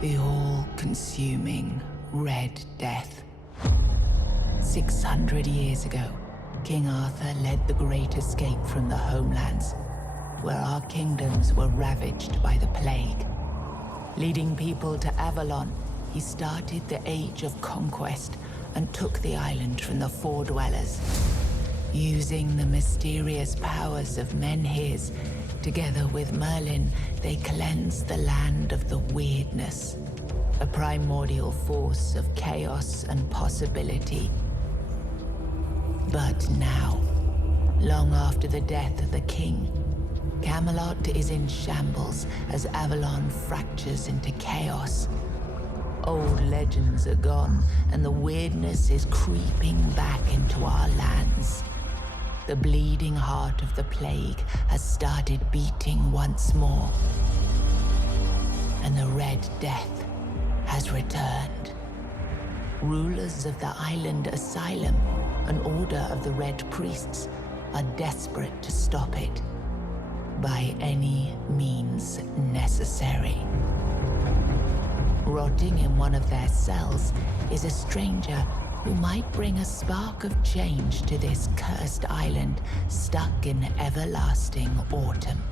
The all-consuming Red Death. 600 years ago, King Arthur led the Great Escape from the homelands, where our kingdoms were ravaged by the plague. Leading people to Avalon, he started the Age of Conquest and took the island from the Four Dwellers. Using the mysterious powers of Menhirs, together with Merlin, they cleansed the land of the weirdness, a primordial force of chaos and possibility. But now, long after the death of the king, Camelot is in shambles as Avalon fractures into chaos. Old legends are gone, and the weirdness is creeping back into our lands. The bleeding heart of the plague has started beating once more. And the Red Death has returned. Rulers of the island asylum, an order of the Red Priests, are desperate to stop it by any means necessary. Rotting in one of their cells is a stranger who might bring a spark of change to this cursed island stuck in everlasting autumn.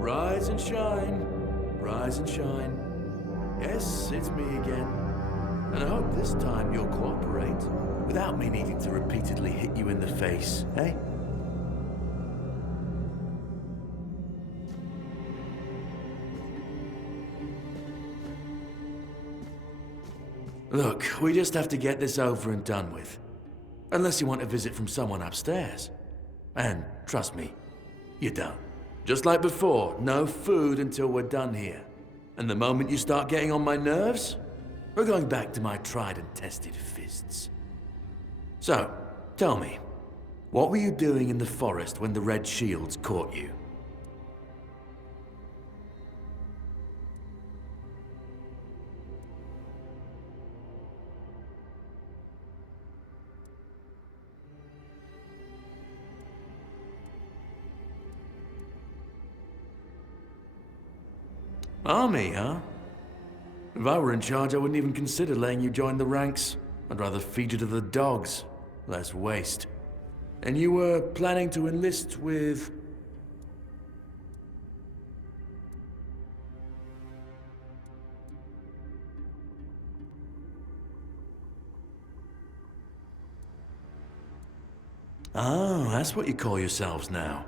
Rise and shine, rise and shine. Yes, it's me again. And I hope this time you'll cooperate. without me needing to repeatedly hit you in the face, eh? Look, we just have to get this over and done with. Unless you want a visit from someone upstairs. And trust me, you don't. Just like before, no food until we're done here. And the moment you start getting on my nerves, we're going back to my tried and tested fists. So, tell me, what were you doing in the forest when the Red Shields caught you? Army, huh? If I were in charge, I wouldn't even consider letting you join the ranks. I'd rather feed you to the dogs. Less waste. And you were planning to enlist with... Oh, that's what you call yourselves now.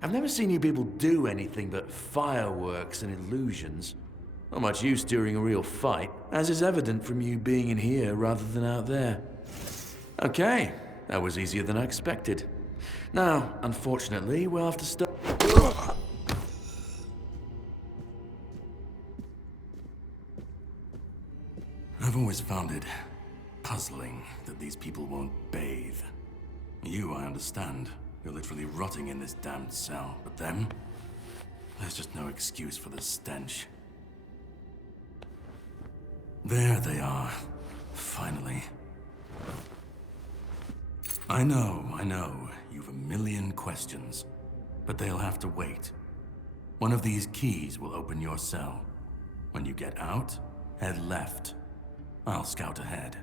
I've never seen you people do anything but fireworks and illusions. Not much use during a real fight, as is evident from you being in here rather than out there. Okay, that was easier than I expected. Now, unfortunately, we'll have to start... I've always found it puzzling that these people won't bathe. You, I understand. You're literally rotting in this damned cell. But them? There's just no excuse for the stench. There they are. Finally. I know. You've a million questions. But they'll have to wait. One of these keys will open your cell. When you get out, head left. I'll scout ahead.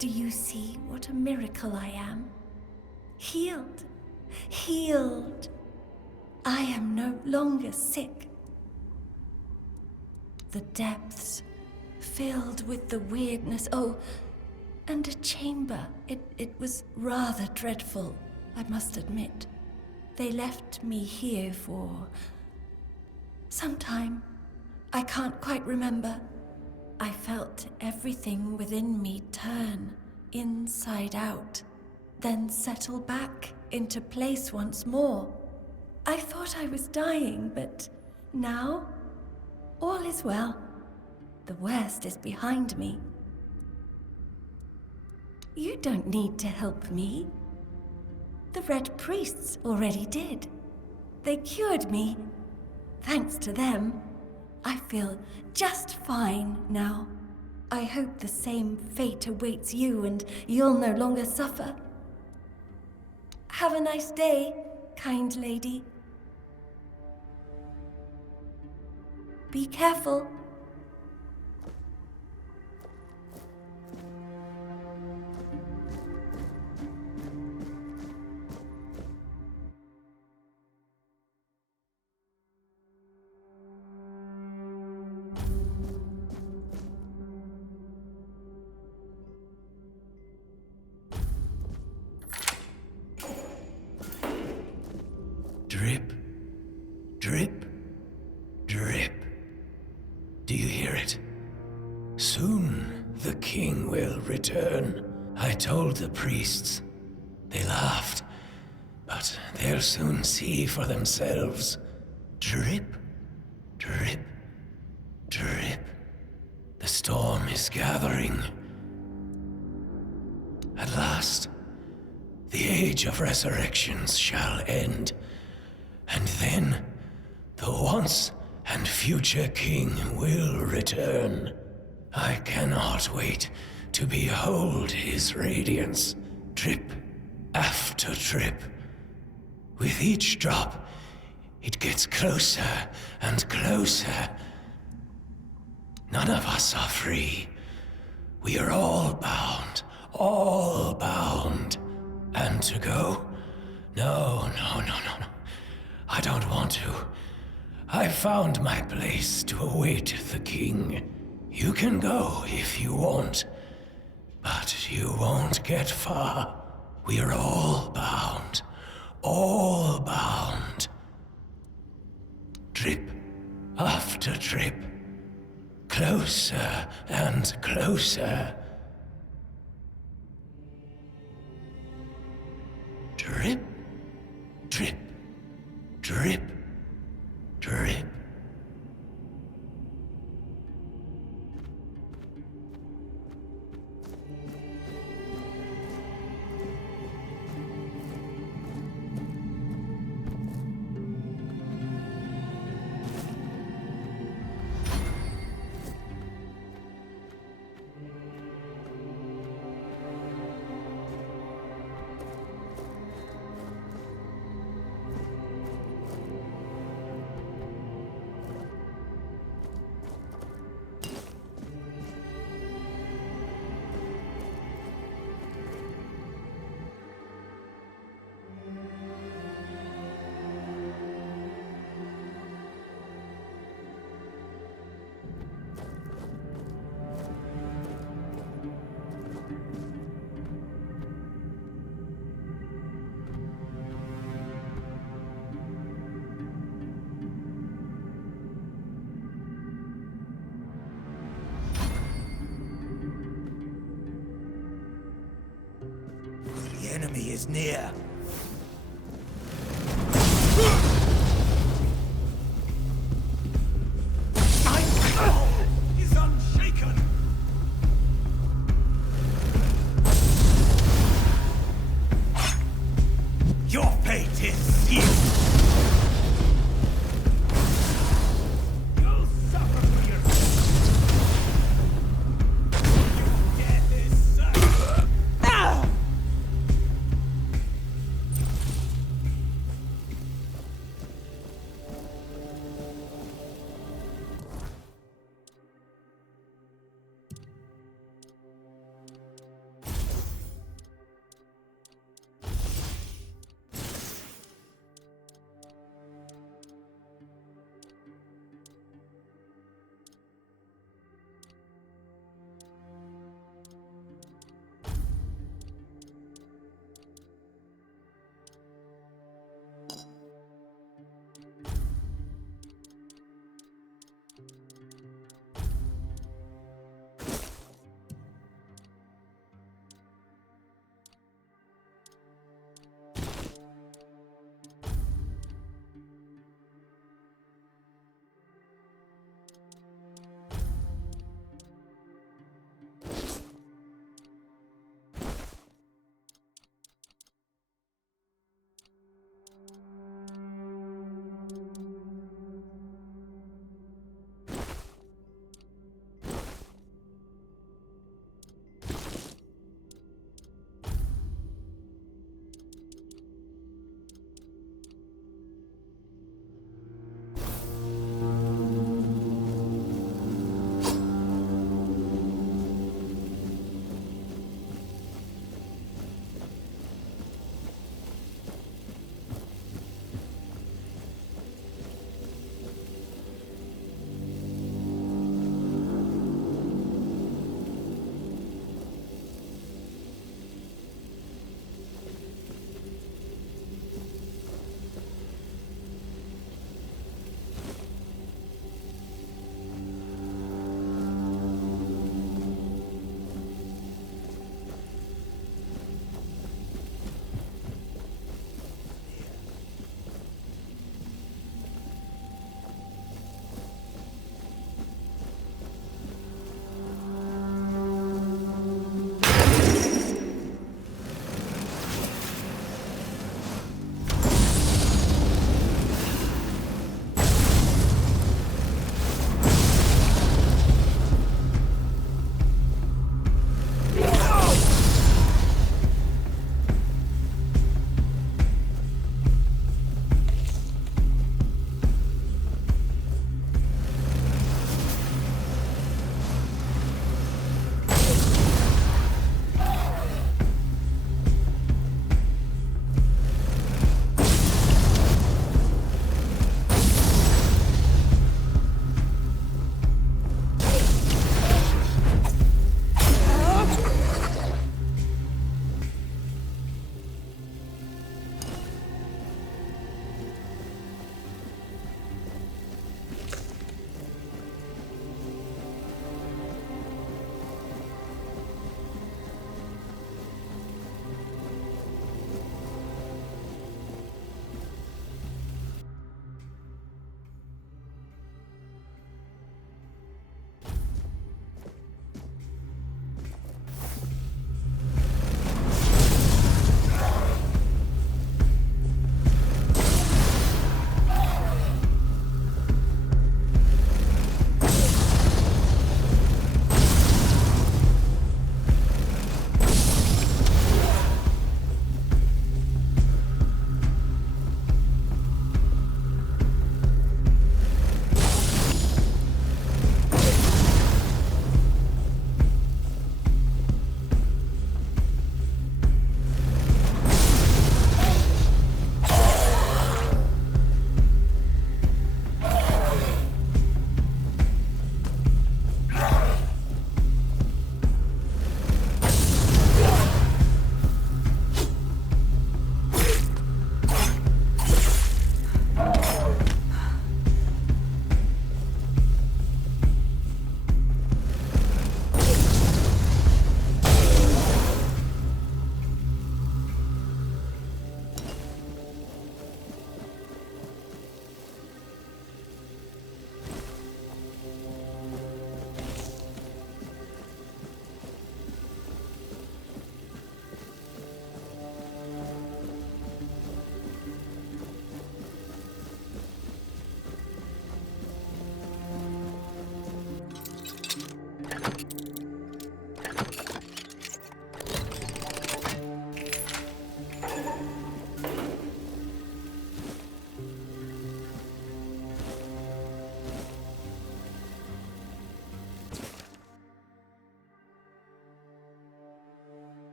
Do you see what a miracle I am? Healed. Healed. I am no longer sick. The depths, filled with the weirdness. Oh, and a chamber. It was rather dreadful, I must admit. They left me here for some time. I can't quite remember. I felt everything within me turn inside out, then settle back into place once more. I thought I was dying, but now all is well. The worst is behind me. You don't need to help me. The Red Priests already did. They cured me. Thanks to them, I feel just fine now. I hope the same fate awaits you and you'll no longer suffer. Have a nice day, kind lady. Be careful. Drip, drip, drip. Do you hear it? Soon the king will return. I told the priests. They laughed, but they'll soon see for themselves. Drip, drip, drip. The storm is gathering. At last, the age of resurrections shall end. And then, the once and future king will return. I cannot wait to behold his radiance, drip after drip. With each drop, it gets closer and closer. None of us are free. We are all bound, all bound. And to go? No. I don't want to. I found my place to await the king. You can go if you want, but you won't get far. We are all bound, all bound. Drip after drip, closer and closer. Drip, drip, drip, drip. The enemy is near. My soul is unshaken. Your fate is sealed. You'll suffer for your death is certain.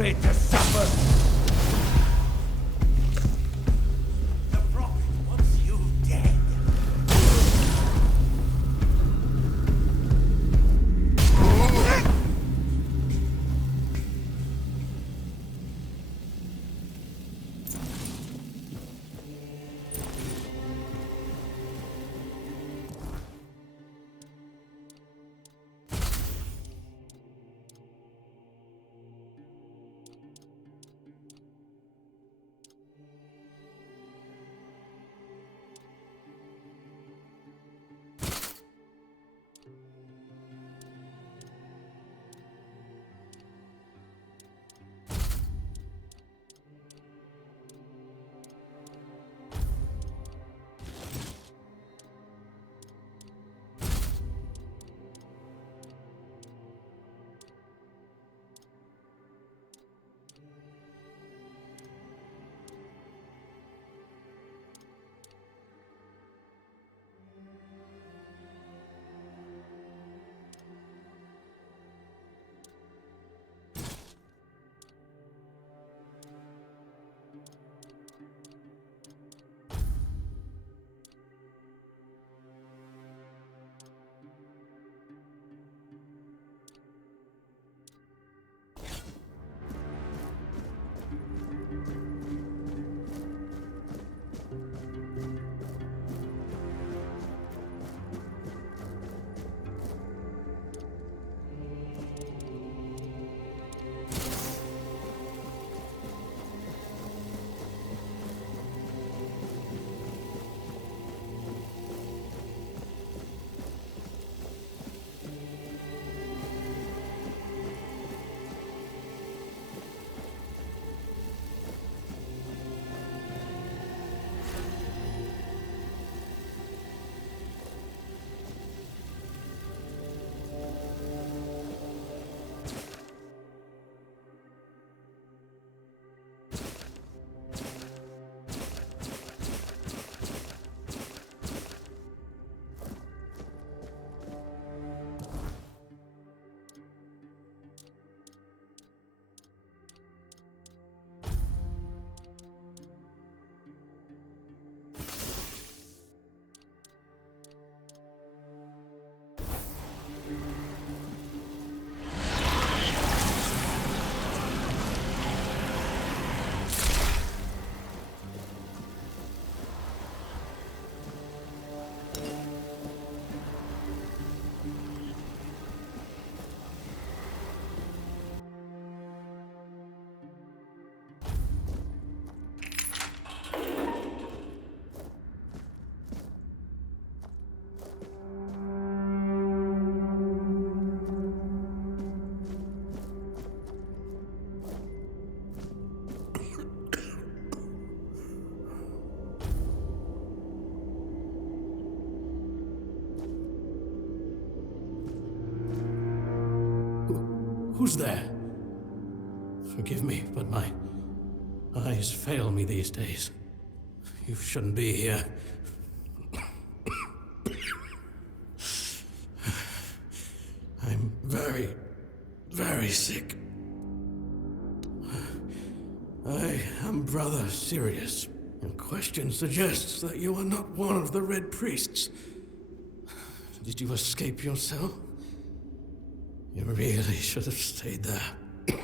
afraid to suffer. The prophet wants you dead. Who's there? Forgive me, but my eyes fail me these days. You shouldn't be here. I'm very, very sick. I am Brother Sirius. Your question suggests that you are not one of the Red Priests. Did you escape your cell? You really should have stayed there.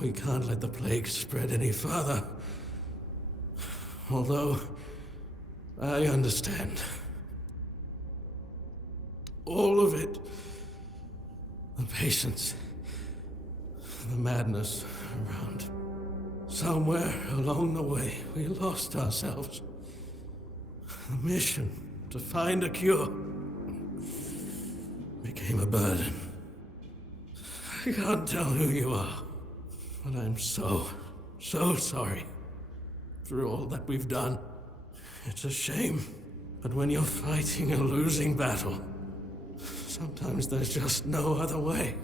We can't let the plague spread any further. Although, I understand. All of it. The patience. The madness around. Somewhere along the way, we lost ourselves. The mission to find a cure became a burden. I can't tell who you are, but I'm so sorry for all that we've done. It's a shame, but when you're fighting a losing battle, sometimes there's just no other way.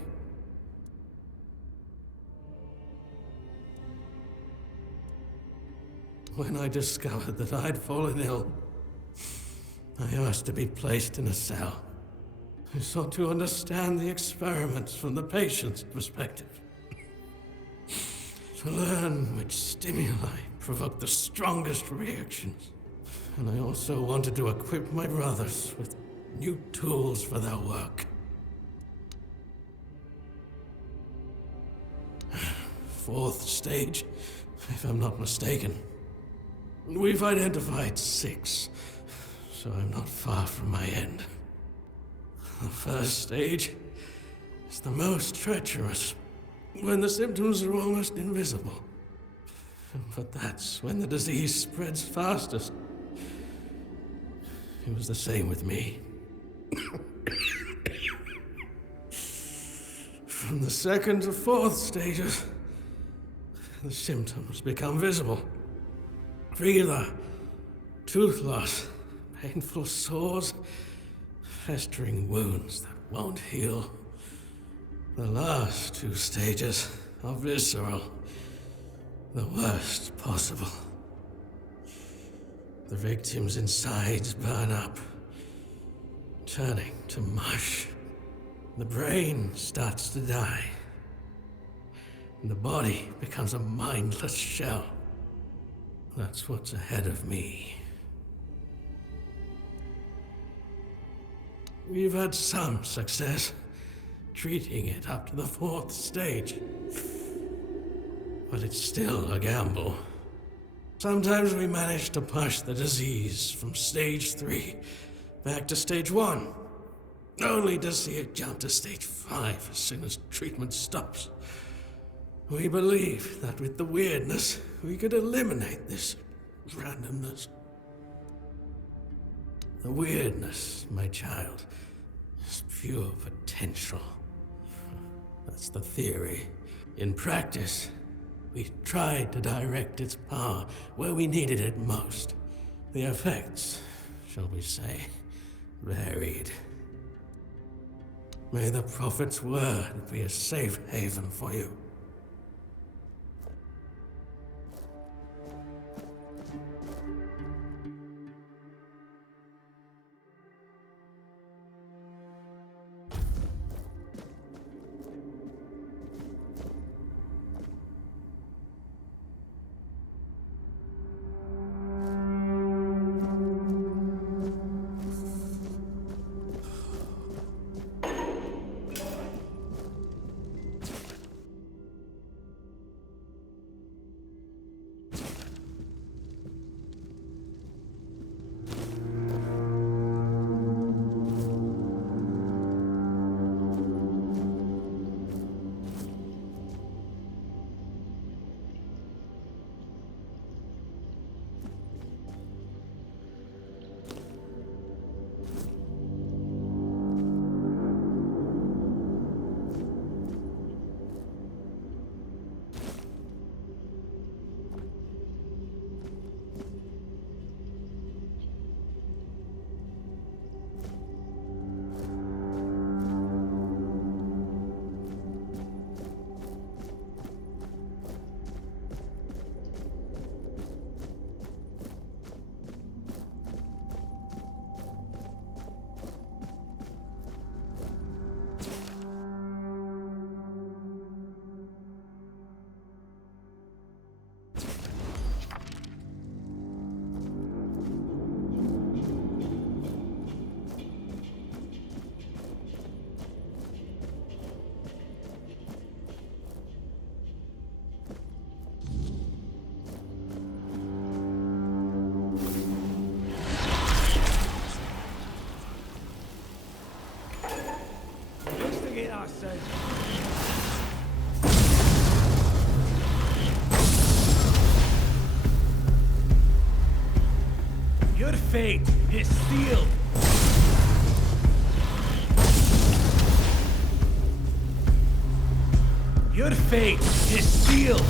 When I discovered that I'd fallen ill, I asked to be placed in a cell. I sought to understand the experiments from the patient's perspective. To learn which stimuli provoke the strongest reactions. And I also wanted to equip my brothers with new tools for their work. Fourth stage, if I'm not mistaken. We've identified 6, so I'm not far from my end. The first stage is the most treacherous, when the symptoms are almost invisible. But that's when the disease spreads fastest. It was the same with me. From the second to fourth stages, the symptoms become visible. Fever, tooth loss, painful sores, festering wounds that won't heal. The last 2 stages are visceral, the worst possible. The victim's insides burn up, turning to mush. The brain starts to die, and the body becomes a mindless shell. That's what's ahead of me. We've had some success treating it up to the 4th stage, but it's still a gamble. Sometimes we manage to push the disease from stage 3 back to stage 1, only to see it jump to stage 5 as soon as treatment stops. We believe that with the weirdness, we could eliminate this randomness. The weirdness, my child, is pure potential. That's the theory. In practice, we tried to direct its power where we needed it most. The effects, shall we say, varied. May the Prophet's word be a safe haven for you. Your fate is sealed. Your fate is sealed.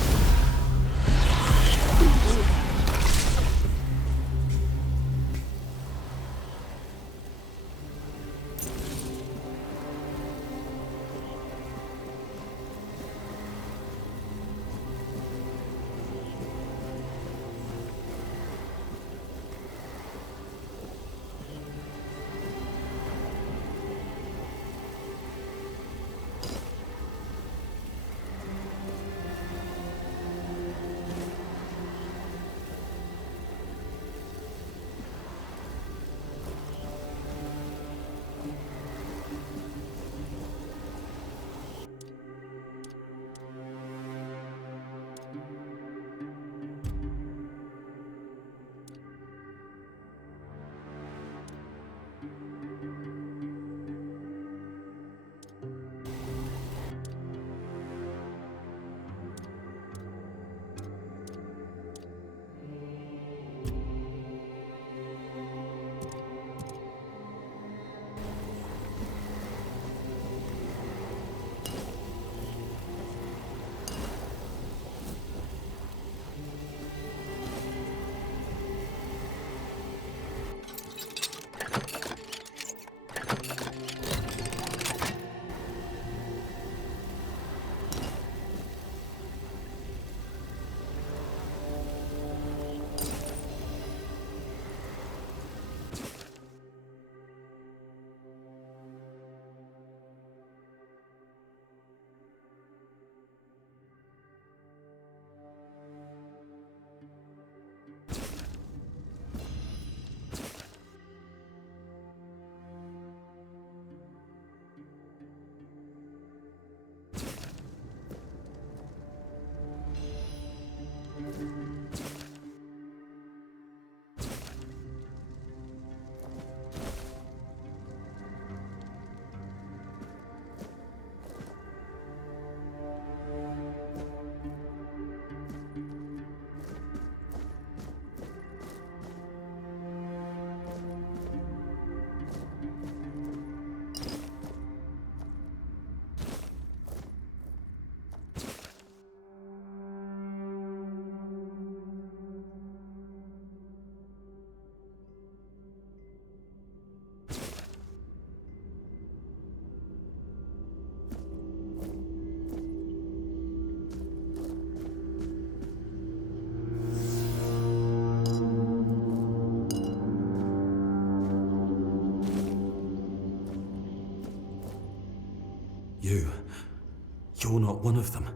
You're not one of them.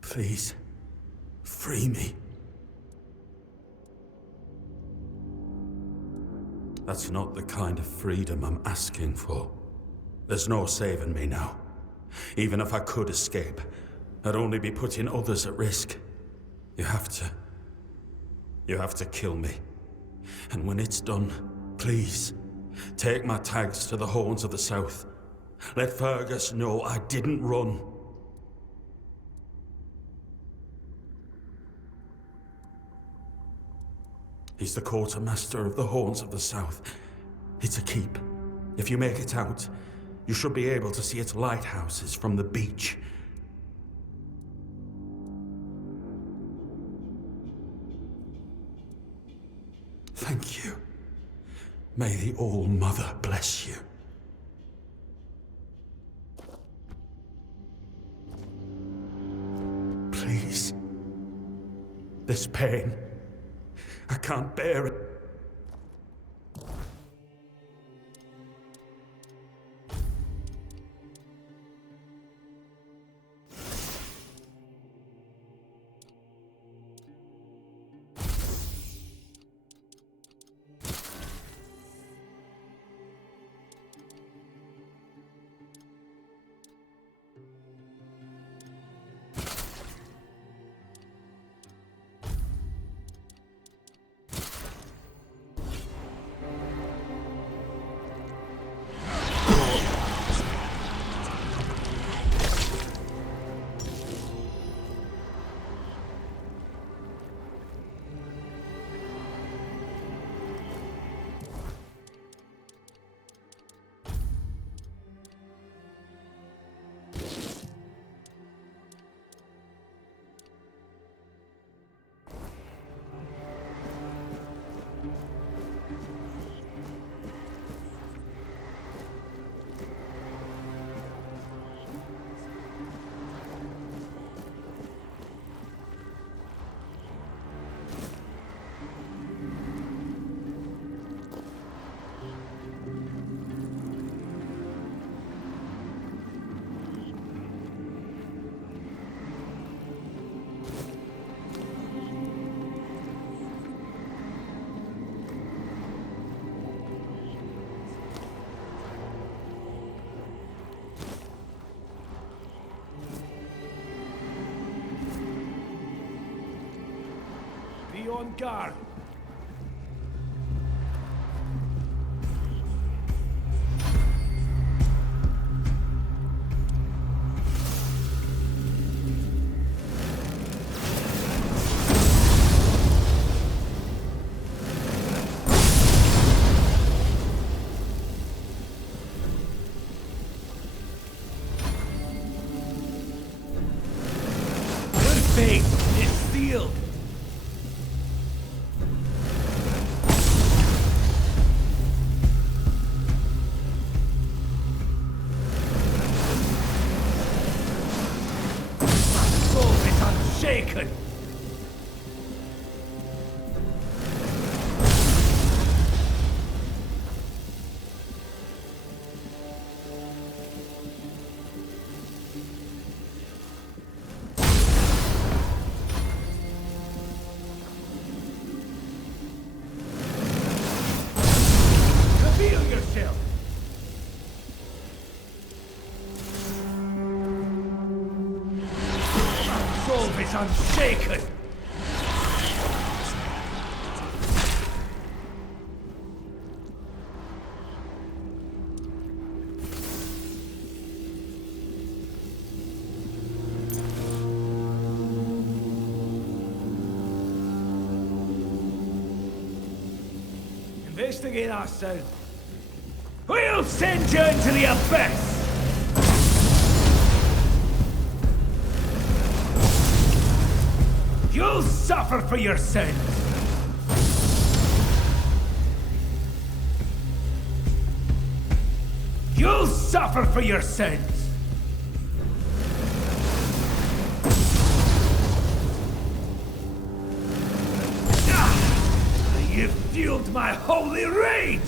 Please, free me. That's not the kind of freedom I'm asking for. There's no saving me now. Even if I could escape, I'd only be putting others at risk. You have to kill me. And when it's done, please, take my tags to the Horns of the South. Let Fergus know I didn't run. He's the quartermaster of the Horns of the South. It's a keep. If you make it out, you should be able to see its lighthouses from the beach. Thank you. May the All-Mother bless you. Please. This pain. I can't bear it. Be on guard. Good fate is sealed. Shaken. Reveal yourself. Resolve is unshaken! Investigate our sound. We'll send you into the abyss! You'll suffer for your sins! You'll suffer for your sins! You've fueled my holy rage!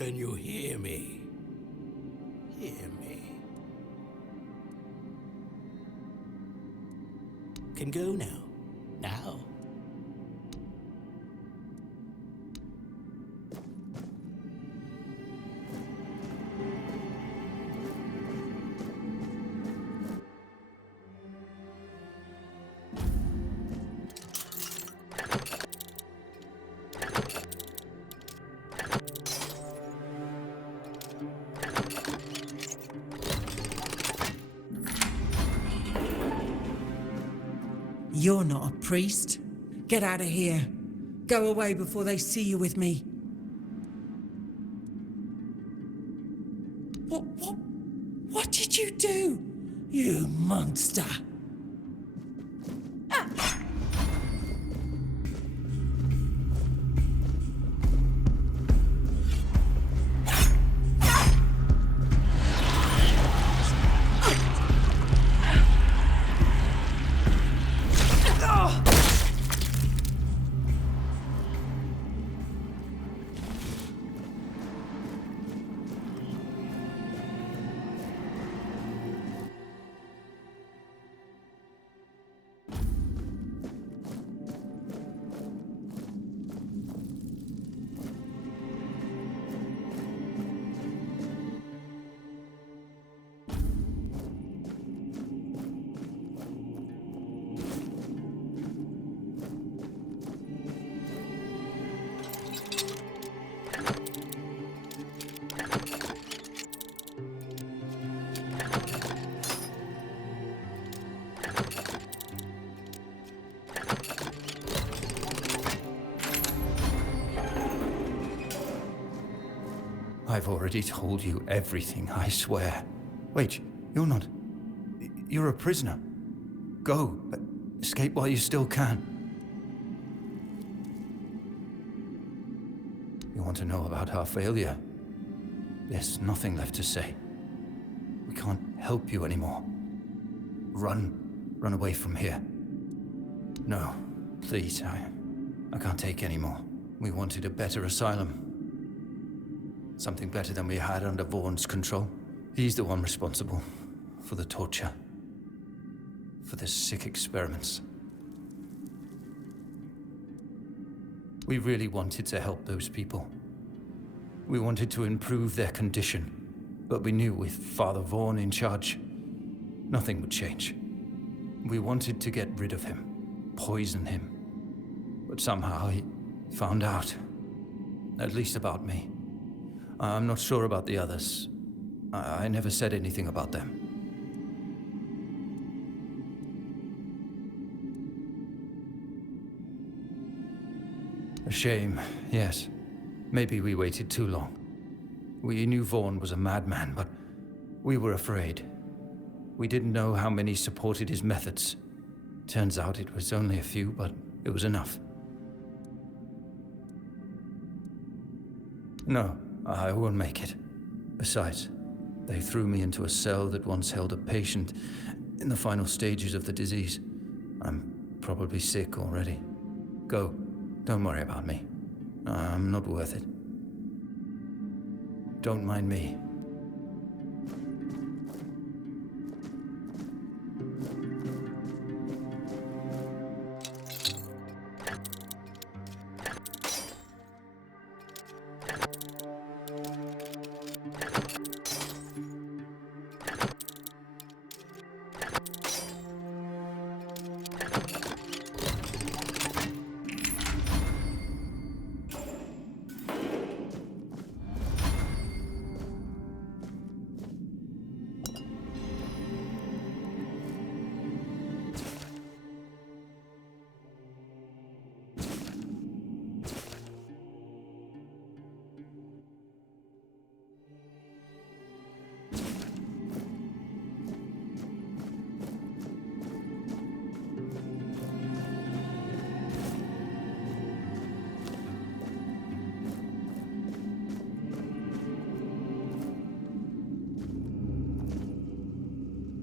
can you hear me? Hear me. Can go now. Now. You're not a priest. Get out of here. Go away before they see you with me. What did you do? You monster. I've already told you everything, I swear. Wait, you're not... You're a prisoner. Go. Escape while you still can. You want to know about our failure? There's nothing left to say. We can't help you anymore. Run. Run away from here. No, please, I can't take any more. We wanted a better asylum. Something better than we had under Vaughn's control. He's the one responsible for the torture, for the sick experiments. We really wanted to help those people. We wanted to improve their condition, but we knew with Father Vaughn in charge, nothing would change. We wanted to get rid of him, poison him, but somehow he found out, at least about me. I'm not sure about the others. I never said anything about them. A shame, yes. Maybe we waited too long. We knew Vaughn was a madman, but we were afraid. We didn't know how many supported his methods. Turns out it was only a few, but it was enough. No. I won't make it. Besides, they threw me into a cell that once held a patient in the final stages of the disease. I'm probably sick already. Go. Don't worry about me. I'm not worth it. Don't mind me.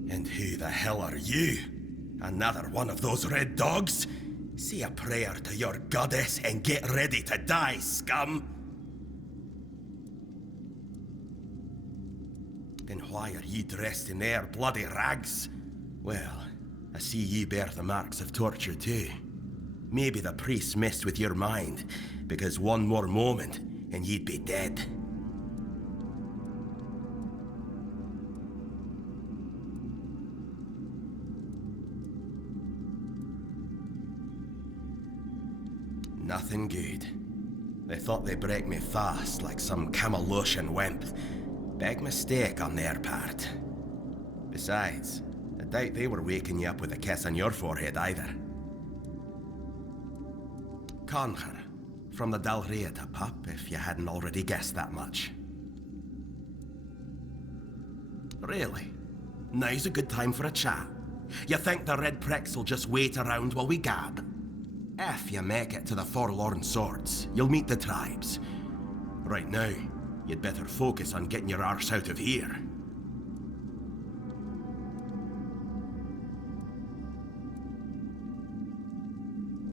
And who the hell are you? Another one of those red dogs? Say a prayer to your goddess and get ready to die, scum! why are ye dressed in their bloody rags? Well, I see ye bear the marks of torture too. Maybe the priests messed with your mind, because one more moment and ye'd be dead. Nothing good. They thought they'd break me fast, like some Camalosian wimp. Big mistake on their part. Besides, I doubt they were waking you up with a kiss on your forehead either. Conquer, from the Dalriata pup, if you hadn't already guessed that much. Really? Now's a good time for a chat. You think the red pricks will just wait around while we gab? If you make it to the Forlorn Swords, you'll meet the tribes. Right now, you'd better focus on getting your arse out of here.